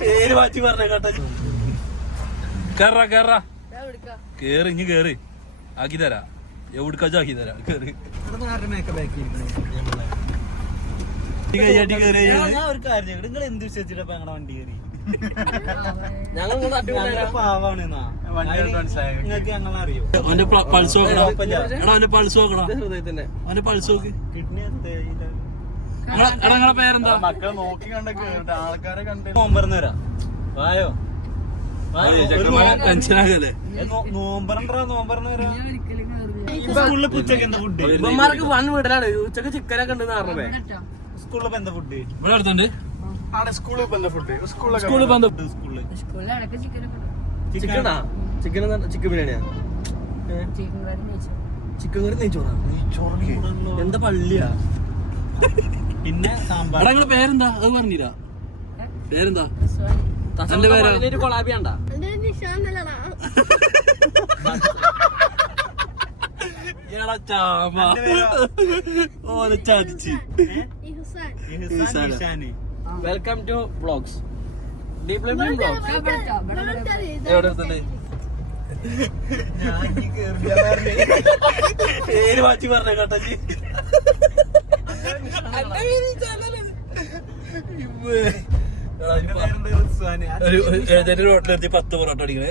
പേര് മാറ്റി പറഞ്ഞ കേട്ടോ. കേറാ കേറാ കേറി ഇഞ്ഞ് കേറി ആക്കി തരാ. എവിടുക്കാച്ച ആക്കി തരാ. കേറി ഞാൻ ഒരു കാര്യം നിങ്ങൾ എന്ത് വിശ്വസിച്ചിട്ടപ്പോ ഞങ്ങളുടെ വണ്ടി കയറി? ഞങ്ങൾ പാവാണ് നിങ്ങൾക്ക് ഞങ്ങളെ അറിയോ? അവന്റെ പൾസ് നോക്കടാ. അവന്റെ പൾസ് നോക്കടാ. അവന്റെ പൾസ് നോക്ക്. കിഡ്നി നിങ്ങളെ പേരെന്താ? മക്കളെ നോക്കി കണ്ടൊക്കെ ആൾക്കാരെ കണ്ട് നോമ്പറന്ന് വരാം. വായോ ടെൻഷനാകല്ലേ? നോമ്പറണ്ടാ നോമ്പറന്ന് വരാം. സ്കൂളിൽ ഉച്ചക്ക് എന്താ ഫുഡ്? ഇവന്മാർക്ക് വൺ വീട്ടിലാണ്. ഉച്ചക്ക് ചിക്കനൊക്കെ ഉണ്ടെന്ന് പറഞ്ഞേ. സ്കൂളിൽ എന്താ ഫുഡ്? ഇവിടെ അടുത്തുണ്ട് സ്കൂളിൽ ബന്ധ ഫുഡ്. സ്കൂളിൽ ബന്ധം. ചിക്കനാ? ചിക്കൻ ബിരിയാണിയാ? ചിക്കൻ കറി നെയ്ച്ചോറാ? എന്താ പള്ളിയാ? പിന്നെ സാമ്പാർ. നിങ്ങളെ പേരെന്താ? അത് പറഞ്ഞില്ല. പേരെന്താ? എന്റെ പേരാ കൊളാബിയാണ്ട. ഓനെ ചതിച്ച്. Welcome to vlogs. Deep vlogs. എവിടെ തന്നെ പേര് മാറ്റി പറഞ്ഞ കേട്ടോ. ഒരു റോട്ടിലെത്തി 10 പൊറോട്ട അടിക്കണേ.